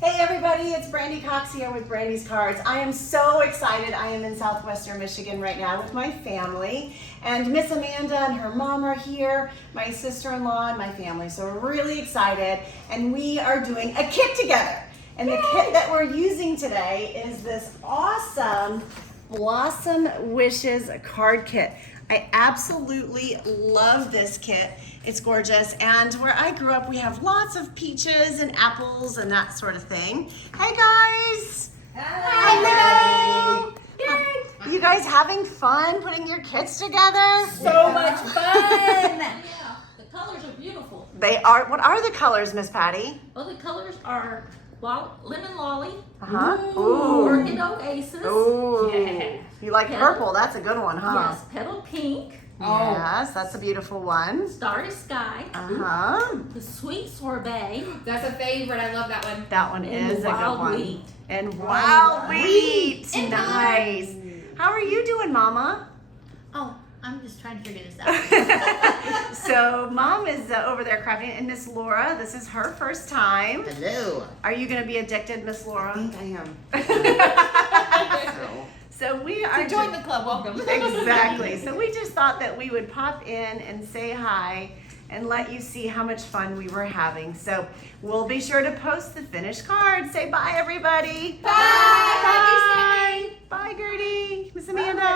Hey everybody, it's Brandy Cox here with Brandy's Cards. I am so excited. I am in southwestern Michigan right now with my family, and Miss Amanda and her mom are here, my sister-in-law and my family. So we're really excited, and we are doing a kit together. And the kit that we're using today is this awesome Blossom Wishes card kit. I absolutely love this kit. It's gorgeous, and where I grew up, we have lots of peaches and apples and that sort of thing. Hey guys! Hi. Hello! You guys having fun putting your kits together? So much fun! Yeah, the colors are beautiful. They are. What are the colors, Miss Patty? Well, the colors are lemon lolly, Ooh. orchid oasis, Ooh. Yeah. You like Petal. purple? That's a good one, huh? yes, petal pink, Yes, that's a beautiful one. starry sky, the sweet sorbet, That's a favorite. I love that one. That one and is the a good wild one. wheat. And wild wheat. And Nice. How are you doing, Mama? Oh, I'm just trying to figure this out. So Mom is over there crafting, and Miss Laura, this is her first time. Hello. Are you going to be addicted, Miss Laura? I am. So we are Join the club. Welcome. Exactly. So we just thought that we would pop in and say hi and let you see how much fun we were having. So we'll be sure to post the finished cards. Say bye, everybody. Bye. Bye, Gertie. Miss Amanda.